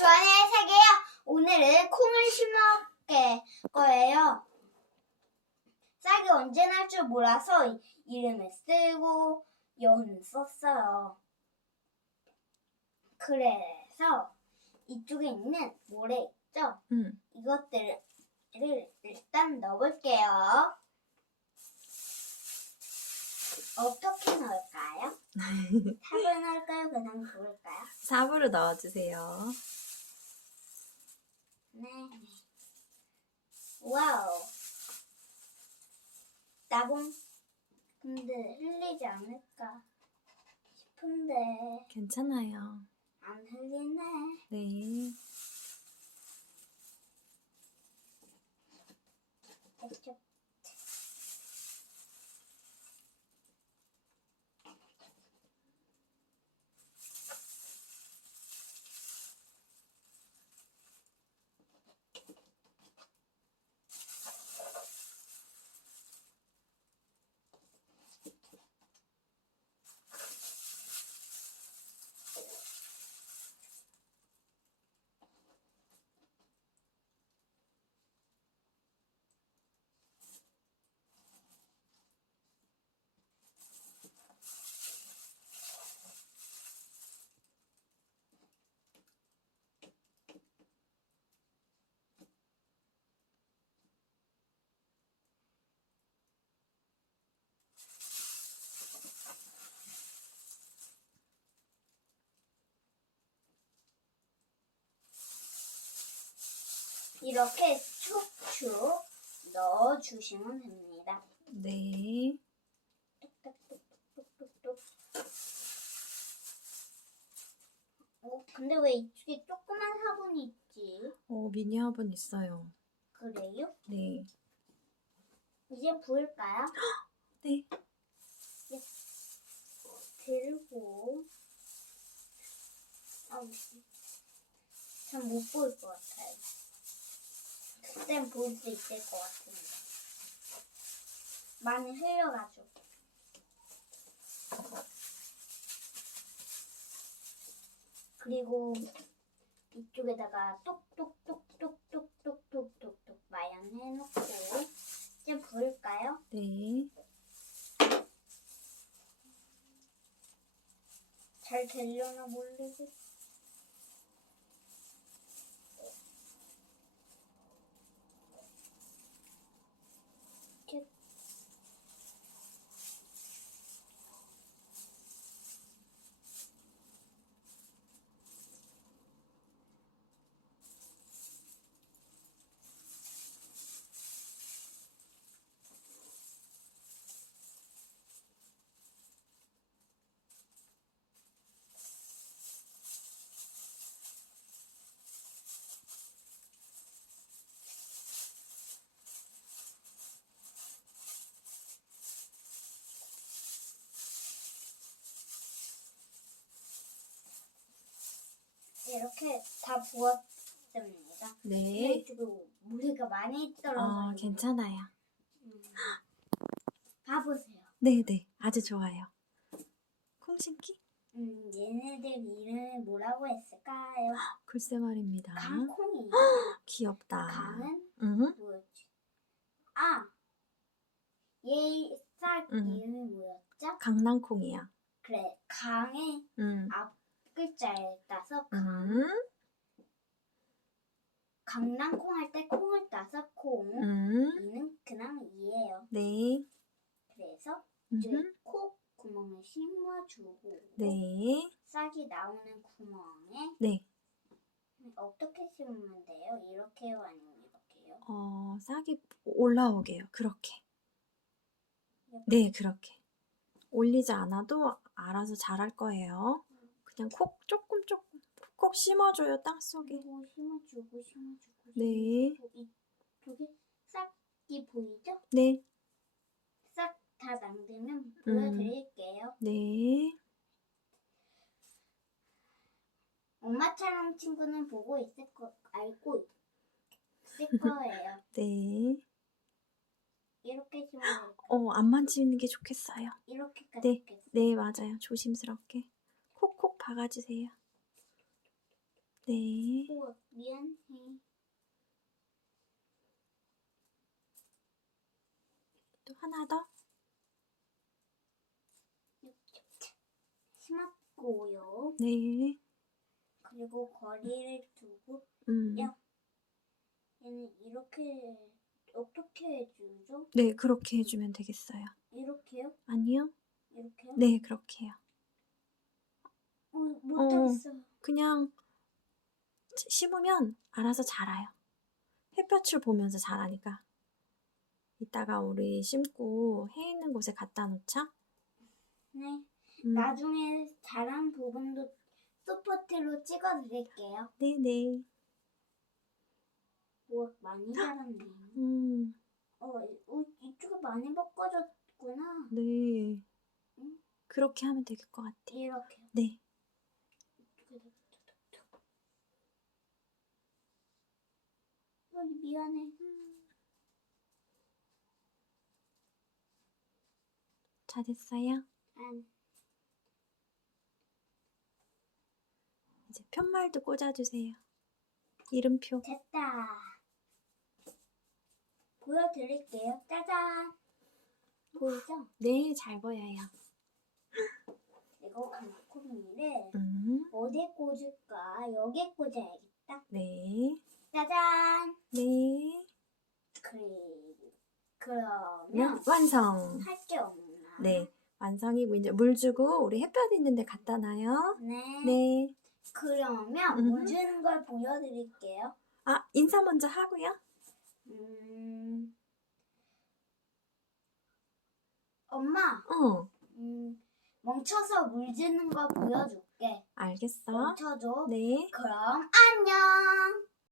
주한의 세계요. 오늘은 콩을 심어게 거예요. 싹이 언제 날 줄 몰라서 이- 이름을 쓰고 여운을 썼어요. 그래서 이쪽에 있는 모래 있죠? 응. 이것들을 일단 넣어볼게요. 어떻게 넣을까요? 탑을 넣을까요? 그냥 넣을까요? 삽으로 넣어주세요. 네. 와우. 나공 근데 흘리지 않을까 싶은데 괜찮아요. 안 흘리네. 네. 됐죠? 이렇게 축축 넣어주시면 됩니다. 네. 뚝뚝뚝뚝뚝뚝. 어, 근데 왜 이쪽에 조그만 화분이 있지? 어, 미니 화분 있어요. 그래요? 네. 이제 부을까요? 네. 들고 전못 보일 것 같아요. 그땐 볼 수 있을 것 같은데 많이 흘려가지고 그리고 이쪽에다가 똑똑똑똑똑똑똑똑똑 마연 해놓고 이제 부을까요? 네. 잘 되려나 모르겠어. 다 부었습니다. 네. 이쪽에 물이가 많이 떨어져 어. 괜찮아요. 음. 봐보세요. 네, 네. 아주 좋아요. 콩 심기? 음, 얘네들 이름을 뭐라고 했을까요? 글쎄 말입니다. 강콩이. 귀엽다. 강은 응? 뭐였지? 아, 얘싹 음. 이름이 뭐였죠? 강낭콩이야. 그래, 강의 응. 앞 글자에 따서 응? 강낭콩 할 때 콩을 따서 콩. 응? 이는 그냥 이예요. 네. 그래서? 코 구멍을 심어주고 네. 싹이 나오는 구멍에 네. 어떻게 심으면 돼요? 이렇게요, 아니면 이렇게요? 어, 싹이 올라오게요. 그렇게. 네, 그렇게. 올리지 않아도 알아서 자랄 거예요. 그냥 콕 조금 조금 콕 심어줘요 땅 속에. 그리고 심어주고 심어주고 네. 이쪽에 싹이 보이죠? 네, 싹다 만들면 음. 보여드릴게요. 네, 엄마처럼 친구는 보고 있을 거 알고 있을 거예요. 네. 이렇게 심으면 어, 안 만지는 게 좋겠어요. 이렇게까지 네. 네, 맞아요. 조심스럽게 콕콕 박아주세요. 네. 뭐 미안해. 또 하나 더. 심었고요. 네. 그리고 거리를 두고 음. 야. 얘는 이렇게 어떻게 해주죠? 네, 그렇게 해주면 되겠어요. 이렇게요? 아니요? 이렇게요? 네, 그렇게 해요. 어, 못하겠어요. 그냥 치- 심으면 알아서 자라요. 햇볕을 보면서 자라니까. 이따가 우리 심고 해 있는 곳에 갖다 놓자. 네. 음. 나중에 자란 부분도 소포트로 찍어 드릴게요. 네네. 뭐 많이 자랐네. 음, 어, 이- 어, 이쪽에 많이 벗겨졌구나. 네. 응? 그렇게 하면 될 것 같아. 이렇게. 네. 어, 미안해. 다 됐어요? 안. 이제 편말도 꽂아주세요. 이름표. 됐다. 보여드릴게요. 짜잔. 보이죠? 네, 잘 보여요. 이거 강코미를 음, 어디에 꽂을까? 여기에 꽂아야겠다. 네. 짜잔. 네. 그러면 그러면 완성. 할 게 없나? 네. 완성이고 이제 물 주고 우리 햇볕 있는데 갖다 놔요. 네. 네. 그러면 음. 물 주는 걸 보여드릴게요. 아, 인사 먼저 하고요. 음. 엄마, 어, 음, 멈춰서 물 주는 거 보여줄게. 알겠어. 멈춰줘. 네. 그럼